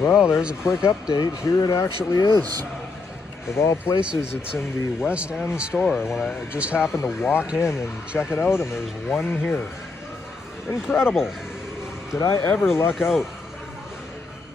Well, there's a quick update. Here it actually is. Of all places, it's in the West End store. When I just happened to walk in and check it out, and there's one here. Incredible. Did I ever luck out?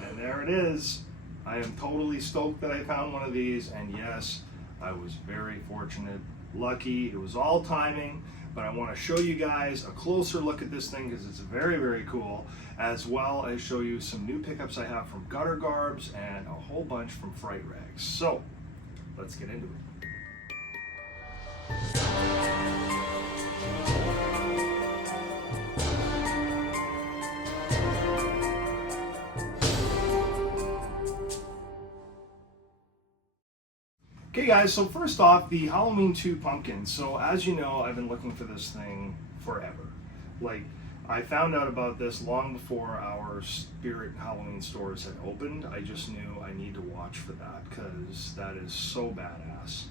And there it is. I am totally stoked that I found one of these, and yes, I was very fortunate, lucky. It was all timing, but I want to show you guys a closer look at this thing because it's very, very cool, as well as show you some new pickups I have from Gutter Garbs and a whole bunch from Fright Rags. So, let's get into it. Okay guys, so first off, the Halloween 2 pumpkin. So as you know, I've been looking for this thing forever. Like, I found out about this long before our Spirit Halloween stores had opened. I just knew I need to watch for that because that is so badass.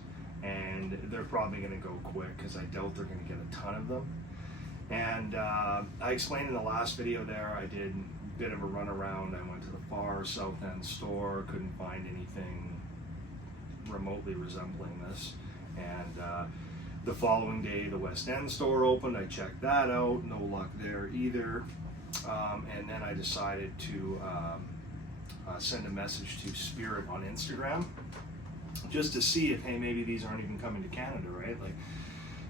And they're probably gonna go quick because I doubt they're gonna get a ton of them. And I explained in the last video there, I did a bit of a run around. I went to the far South End store, couldn't find anything remotely resembling this, and the following day the West End store opened. I checked that out, no luck there either, and then I decided to send a message to Spirit on Instagram just to see if, hey, maybe these aren't even coming to Canada, right? Like,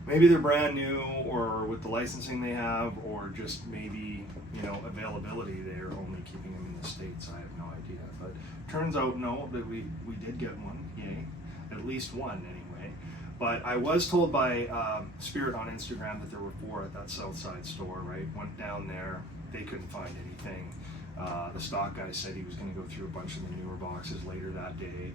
maybe they're brand new, or with the licensing they have, or just maybe, you know, availability, they're only keeping them in the States. I have no idea, but turns out no, that we did get one, yay, at least one anyway. But I was told by Spirit on Instagram that there were 4 at that Southside store, right? Went down there, they couldn't find anything. The stock guy said he was going to go through a bunch of the newer boxes later that day.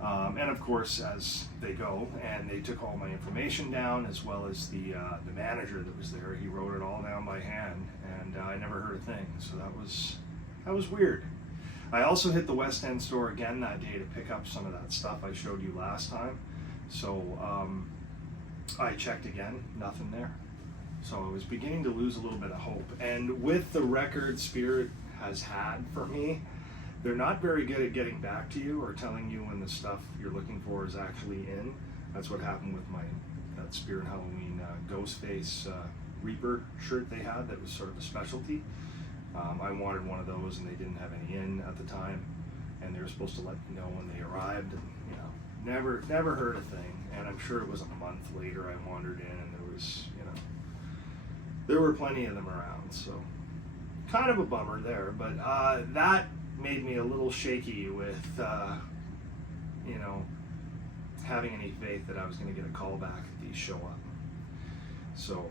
And of course, as they go, and they took all my information down, as well as the manager that was there. He wrote it all down by hand, and I never heard a thing. So that was weird. I also hit the West End store again that day to pick up some of that stuff I showed you last time. So I checked again, nothing there. So I was beginning to lose a little bit of hope. And with the record Spirit has had for me, they're not very good at getting back to you or telling you when the stuff you're looking for is actually in. That's what happened with that Spirit Halloween Ghostface Reaper shirt they had that was sort of a specialty. I wanted one of those, and they didn't have any in at the time, and they were supposed to let me know when they arrived, and you know, never heard a thing. And I'm sure it was a month later I wandered in, and there was, you know, there were plenty of them around, so kind of a bummer there. But that made me a little shaky with, you know, having any faith that I was going to get a call back if these show up. So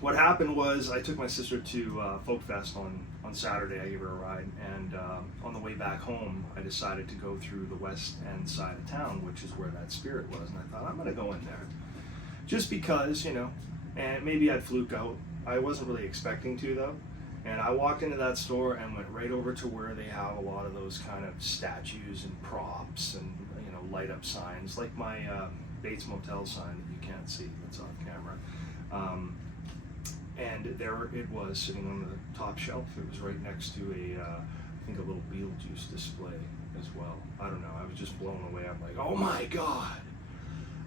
what happened was I took my sister to Folk Fest on Saturday. I gave her a ride, and on the way back home I decided to go through the West End side of town, which is where that Spirit was, and I thought, I'm going to go in there just because, you know, and maybe I'd fluke out. I wasn't really expecting to, though. And I walked into that store and went right over to where they have a lot of those kind of statues and props and, you know, light up signs, like my Bates Motel sign that you can't see, that's off camera. And there it was, sitting on the top shelf. It was right next to I think a little Beetlejuice display as well. I don't know, I was just blown away. I'm like, oh my God.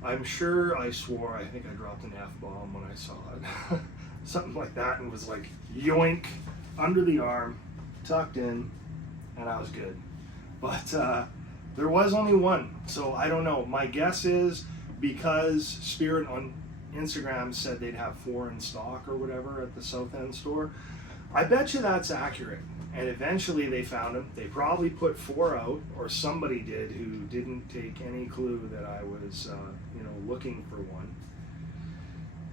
I'm sure I swore, I think I dropped an F-bomb when I saw it. Something like that, and was like, yoink, under the arm, tucked in, and I was good. But there was only one, so I don't know. My guess is because Spirit on Instagram said they'd have 4 in stock or whatever at the South End store, I bet you that's accurate. And eventually they found them. They probably put 4 out, or somebody did who didn't take any clue that I was, you know, looking for one.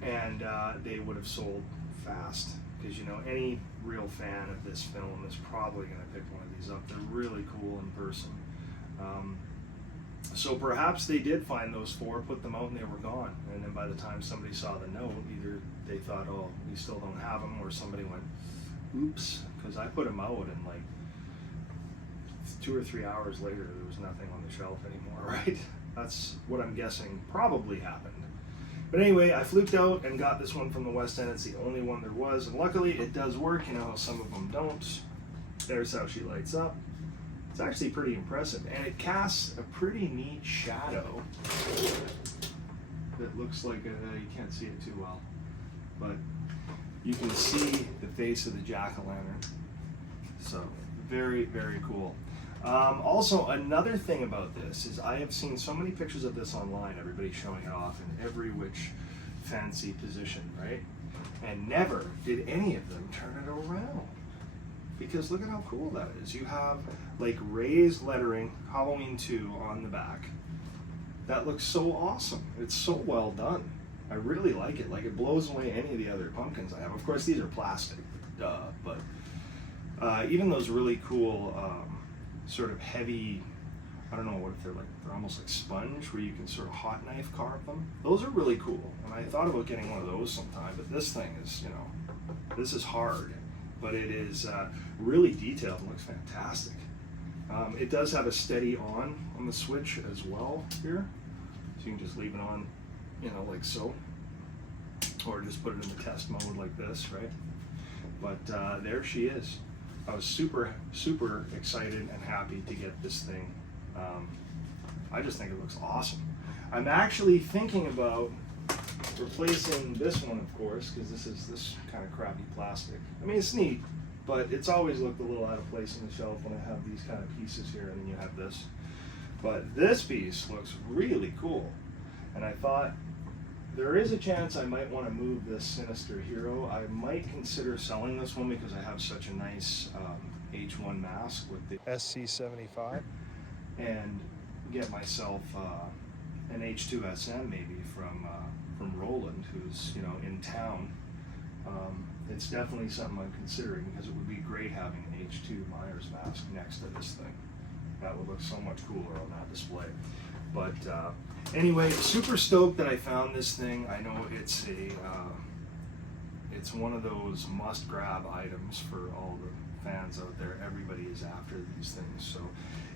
And they would have sold fast, because, you know, any real fan of this film is probably going to pick one of these up. They're really cool in person. So perhaps they did find those 4, put them out, and they were gone. And then by the time somebody saw the note, either they thought, oh, we still don't have them, or somebody went, oops, because I put them out, and like 2 or 3 hours later, there was nothing on the shelf anymore, right? That's what I'm guessing probably happened. But anyway, I fluked out and got this one from the West End. It's the only one there was, and luckily it does work. You know how some of them don't. There's how she lights up. It's actually pretty impressive, and it casts a pretty neat shadow that looks like you can't see it too well, but you can see the face of the jack-o'-lantern. So very, very cool. Also, another thing about this is I have seen so many pictures of this online, everybody showing it off in every which fancy position, right? And never did any of them turn it around. Because look at how cool that is. You have like raised lettering, Halloween 2 on the back. That looks so awesome. It's so well done. I really like it. Like, it blows away any of the other pumpkins I have. Of course, these are plastic, duh, but even those really cool sort of heavy, I don't know what if they're like, they're almost like sponge where you can sort of hot knife carve them. Those are really cool. And I thought about getting one of those sometime, but this thing is, you know, this is hard, but it is really detailed and looks fantastic. It does have a steady on the switch as well here. So you can just leave it on, you know, like so. Or just put it in the test mode like this, right? But there she is. I was super, super excited and happy to get this thing. I just think it looks awesome. I'm actually thinking about replacing this one, of course, because this is this kind of crappy plastic. I mean, it's neat, but it's always looked a little out of place on the shelf when I have these kind of pieces here, and then you have this. But this piece looks really cool, and I thought there is a chance I might want to move this Sinister Hero. I might consider selling this one because I have such a nice H1 mask with the SC75, and get myself an H2 SM maybe from Roland, who's, you know, in town. It's definitely something I'm considering because it would be great having an H2 Myers mask next to this thing. That would look so much cooler on that display. But anyway, super stoked that I found this thing. I know it's it's one of those must-grab items for all the fans out there. Everybody is after these things. So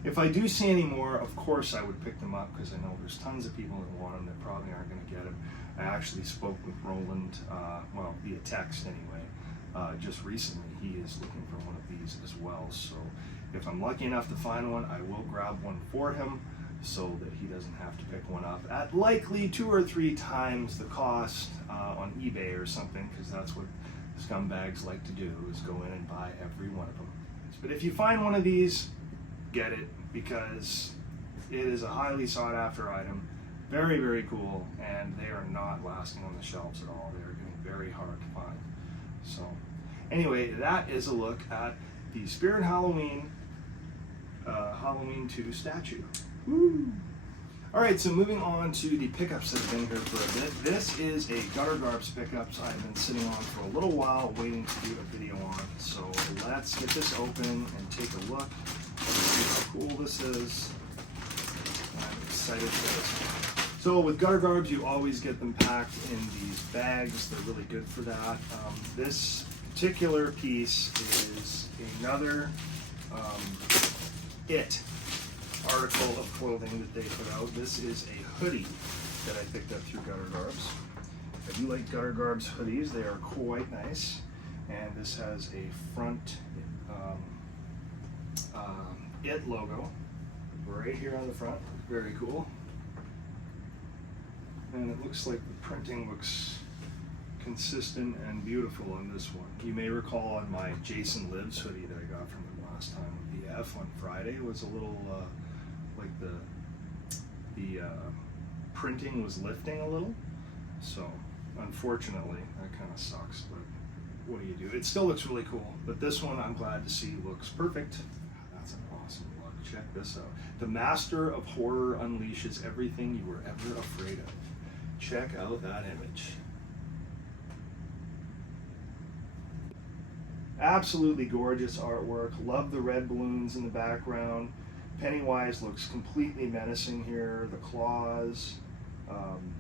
if I do see any more, of course I would pick them up because I know there's tons of people that want them that probably aren't going to get them. I actually spoke with Roland, well, via text anyway, just recently. He is looking for one of these as well. So if I'm lucky enough to find one, I will grab one for him so that he doesn't have to pick one up at likely 2 or 3 times the cost on eBay or something, because that's what scumbags like to do, is go in and buy every one of them. But if you find one of these, get it, because it is a highly sought after item. Very, very cool, and they are not lasting on the shelves at all. They are getting very hard to find. So anyway, that is a look at the Spirit Halloween Halloween 2 statue. Woo! All right, so moving on to the pickups that have been here for a bit. This is a Gutter Garbs pickups I've been sitting on for a little while, waiting to do a video on. So let's get this open and take a look. See how cool this is. I'm excited for this one. So with Gutter Garbs, you always get them packed in these bags. They're really good for that. This particular piece is another article of clothing that they put out. This is a hoodie that I picked up through Gutter Garbs. I do like Gutter Garbs hoodies. They are quite nice. And this has a front IT logo right here on the front. Very cool. And it looks like the printing looks consistent and beautiful on this one. You may recall on my Jason Lives hoodie that I got from him last time with the F on Friday, it was a little like the printing was lifting a little. So unfortunately that kind of sucks, but what do you do? It still looks really cool, but this one I'm glad to see looks perfect. That's an awesome look. Check this out. The Master of Horror unleashes everything you were ever afraid of. Check out that image. Absolutely gorgeous artwork. Love the red balloons in the background. Pennywise looks completely menacing here. The claws. And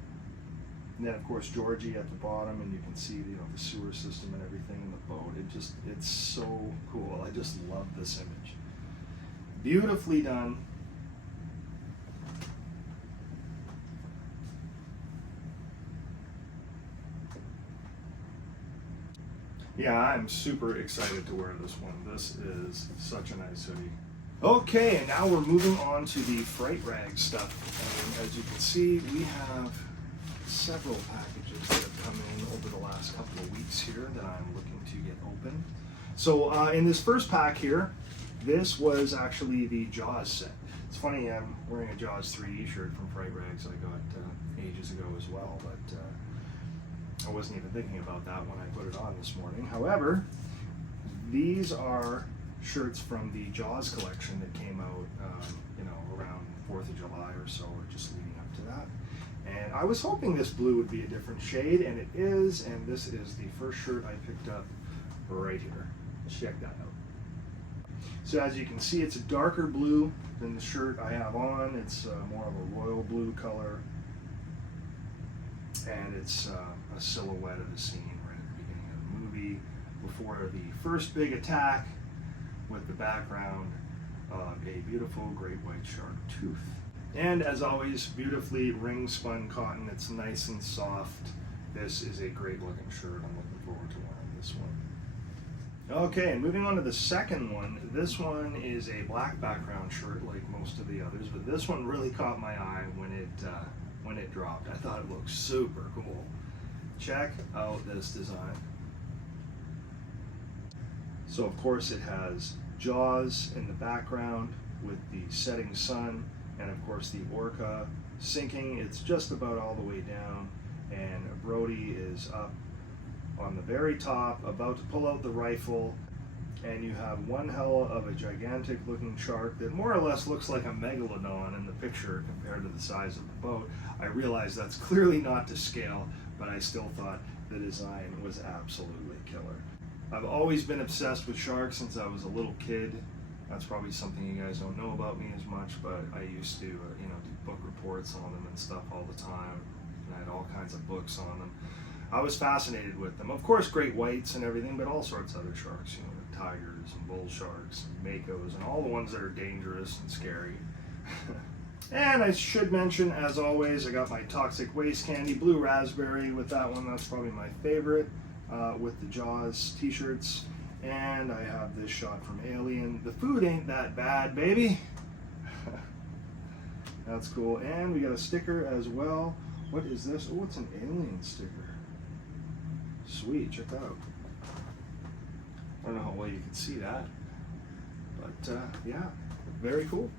then of course Georgie at the bottom, and you can see, you know, the sewer system and everything in the boat. It's so cool. I just love this image. Beautifully done. Yeah, I'm super excited to wear this one. This is such a nice hoodie. Okay, and now we're moving on to the Fright Rag stuff. And as you can see, we have several packages that have come in over the last couple of weeks here that I'm looking to get open. So in this first pack here, this was actually the Jaws set. It's funny, I'm wearing a Jaws 3D shirt from Fright Rags I got ages ago as well, but I wasn't even thinking about that when I put it on this morning. However, these are shirts from the Jaws collection that came out, around 4th of July or so, or just leading up to that. And I was hoping this blue would be a different shade, and it is, and this is the first shirt I picked up right here. Check that out. So as you can see, it's a darker blue than the shirt I have on. It's more of a royal blue color, and it's a silhouette of the scene right at the beginning of the movie, before the first big attack, with the background of a beautiful great white shark tooth. And as always, beautifully ring spun cotton. It's nice and soft. This is a great looking shirt. I'm looking forward to wearing this one. Okay, and moving on to the second one. This one is a black background shirt like most of the others, but this one really caught my eye when it dropped. I thought it looked super cool. Check out this design. So of course it has Jaws in the background with the setting sun, and of course the orca sinking. It's just about all the way down, and Brody is up on the very top, about to pull out the rifle, and you have one hell of a gigantic looking shark that more or less looks like a megalodon in the picture compared to the size of the boat. I realize that's clearly not to scale, but I still thought the design was absolutely killer. I've always been obsessed with sharks since I was a little kid. That's probably something you guys don't know about me as much, but I used to do book reports on them and stuff all the time. And I had all kinds of books on them. I was fascinated with them. Of course, great whites and everything, but all sorts of other sharks, the tigers and bull sharks and makos and all the ones that are dangerous and scary. And I should mention, as always, I got my toxic waste candy, blue raspberry with that one. That's probably my favorite. With the Jaws t-shirts, and I have this shot from Alien. The food ain't that bad, baby. That's cool. And we got a sticker as well. What is this? Oh, it's an Alien sticker. Sweet, check that out. I don't know how well you can see that, but yeah, very cool.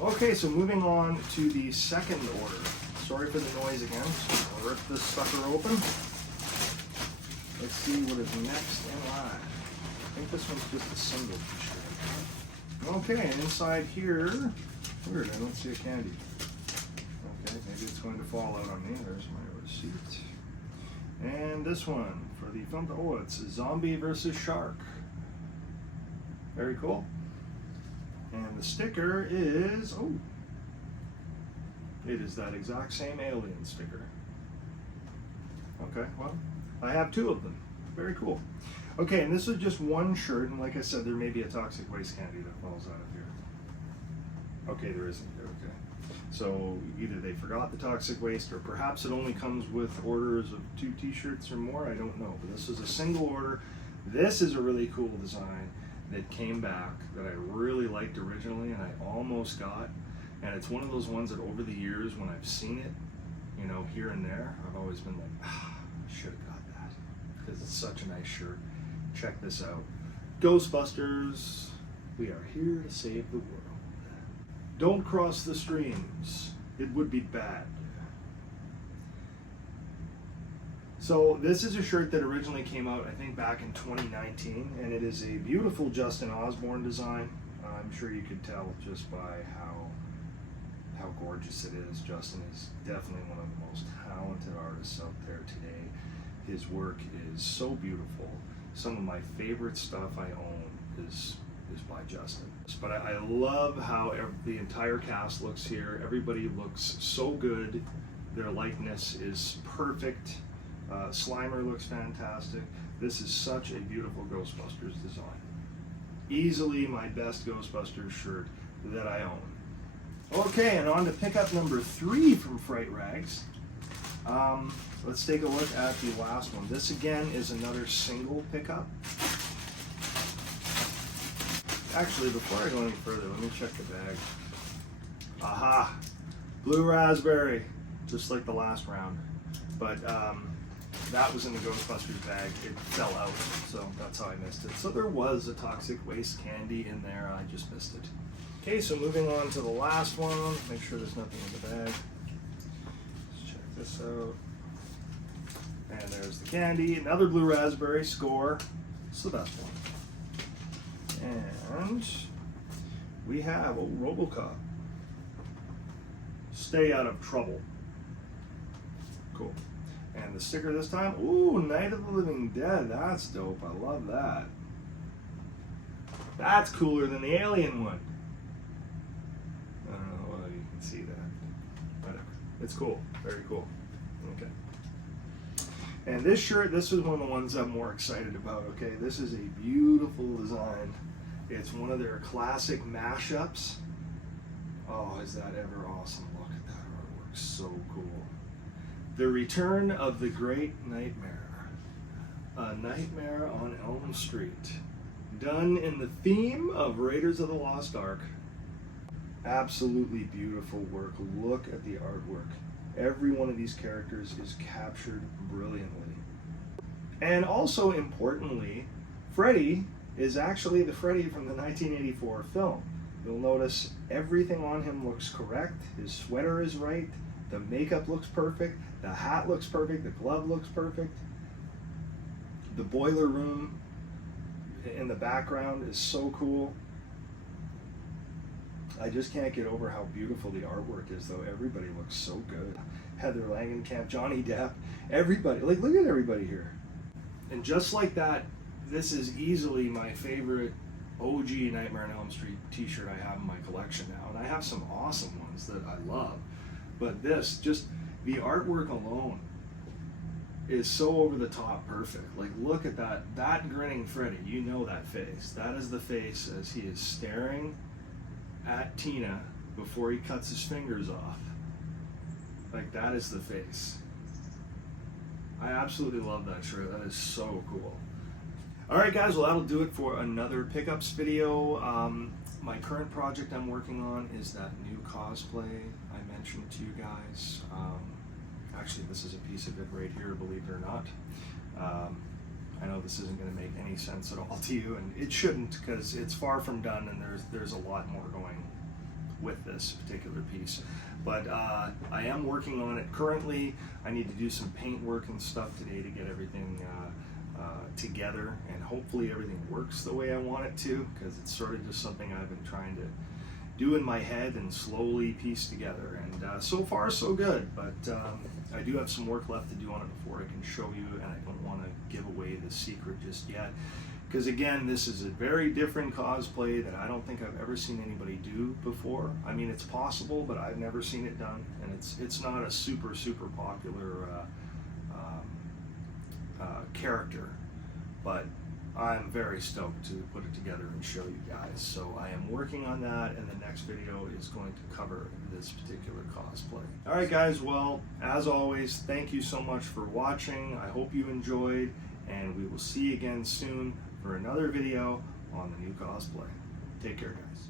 Okay, so moving on to the second order. Sorry for the noise again. I'll rip this sucker open. Let's see what is next in line. I think this one's just a single t-shirt. Okay, and inside here, weird, I don't see a candy. Okay, maybe it's going to fall out on me. There's my receipt. And this one for the film. Oh, it's Zombie versus Shark. Very cool. And the sticker is, it is that exact same Alien sticker. Okay, well, I have two of them. Very cool. Okay, and this is just one shirt, and like I said, there may be a toxic waste candy that falls out of here. Okay, there isn't. Okay. So either they forgot the toxic waste, or perhaps it only comes with orders of 2 t-shirts or more. I don't know, but this is a single order. This is a really cool design that came back that I really liked originally, and I almost got. And it's one of those ones that over the years, when I've seen it, here and there, I've always been like, I should have got that, because it's such a nice shirt. Check this out. Ghostbusters, we are here to save the world. Don't cross the streams. It would be bad. So this is a shirt that originally came out, I think, back in 2019, and it is a beautiful Justin Osborne design. I'm sure you could tell just by how gorgeous it is. Justin is definitely one of the most talented artists out there today. His work is so beautiful. Some of my favorite stuff I own is by Justin. But I love how the entire cast looks here. Everybody looks so good. Their likeness is perfect. Slimer looks fantastic. This is such a beautiful Ghostbusters design. Easily my best Ghostbusters shirt that I own. Okay, and on to pickup number 3 from Fright Rags. Let's take a look at the last one. This again is another single pickup. Actually, before I go any further, let me check the bag. Aha! Blue raspberry, just like the last round. But that was in the Ghostbusters bag. It fell out, so that's how I missed it. So there was a toxic waste candy in there. I just missed it. Okay, so moving on to the last one. Make sure there's nothing in the bag. Let's check this out. And there's the candy. Another blue raspberry. Score. It's the best one. And we have a RoboCop. Stay out of trouble. Cool. And the sticker this time, ooh, Night of the Living Dead. That's dope. I love that. That's cooler than the Alien one. I don't know whether you can see that. Whatever. It's cool. Very cool. Okay. And this shirt, this is one of the ones I'm more excited about. Okay, this is a beautiful design. It's one of their classic mashups. Oh, is that ever awesome? Look at that artwork. So cool. The Return of the Great Nightmare. A Nightmare on Elm Street. Done in the theme of Raiders of the Lost Ark. Absolutely beautiful work. Look at the artwork. Every one of these characters is captured brilliantly. And also importantly, Freddy is actually the Freddy from the 1984 film. You'll notice everything on him looks correct. His sweater is right. The makeup looks perfect. The hat looks perfect. The glove looks perfect. The boiler room in the background is so cool. I just can't get over how beautiful the artwork is, though. Everybody looks so good. Heather Langenkamp, Johnny Depp, everybody. Like, look at everybody here. And just like that, this is easily my favorite OG Nightmare on Elm Street t-shirt I have in my collection now. And I have some awesome ones that I love. But this, just the artwork alone is so over the top perfect. Like, look at that grinning Freddy. You know that face. That is the face as he is staring at Tina before he cuts his fingers off. Like, that is the face. I absolutely love that shirt. That is so cool. Alright guys, well that'll do it for another pickups video. My current project I'm working on is that new cosplay I mentioned to you guys. Actually, this is a piece of it right here, believe it or not. I know this isn't going to make any sense at all to you, and it shouldn't, because it's far from done, and there's a lot more going with this particular piece. But I am working on it currently. I need to do some paint work and stuff today to get everything together, and hopefully everything works the way I want it to, because it's sort of just something I've been trying to do in my head and slowly piece together, and so far so good, but I do have some work left to do on it before I can show you, and I don't want to give away the secret just yet, because again, this is a very different cosplay that I don't think I've ever seen anybody do before. I mean, it's possible, but I've never seen it done, and it's not a super popular character, but I'm very stoked to put it together and show you guys. So I am working on that, and the next video is going to cover this particular cosplay. Alright guys, well, as always, thank you so much for watching. I hope you enjoyed, and we will see you again soon for another video on the new cosplay. Take care, guys.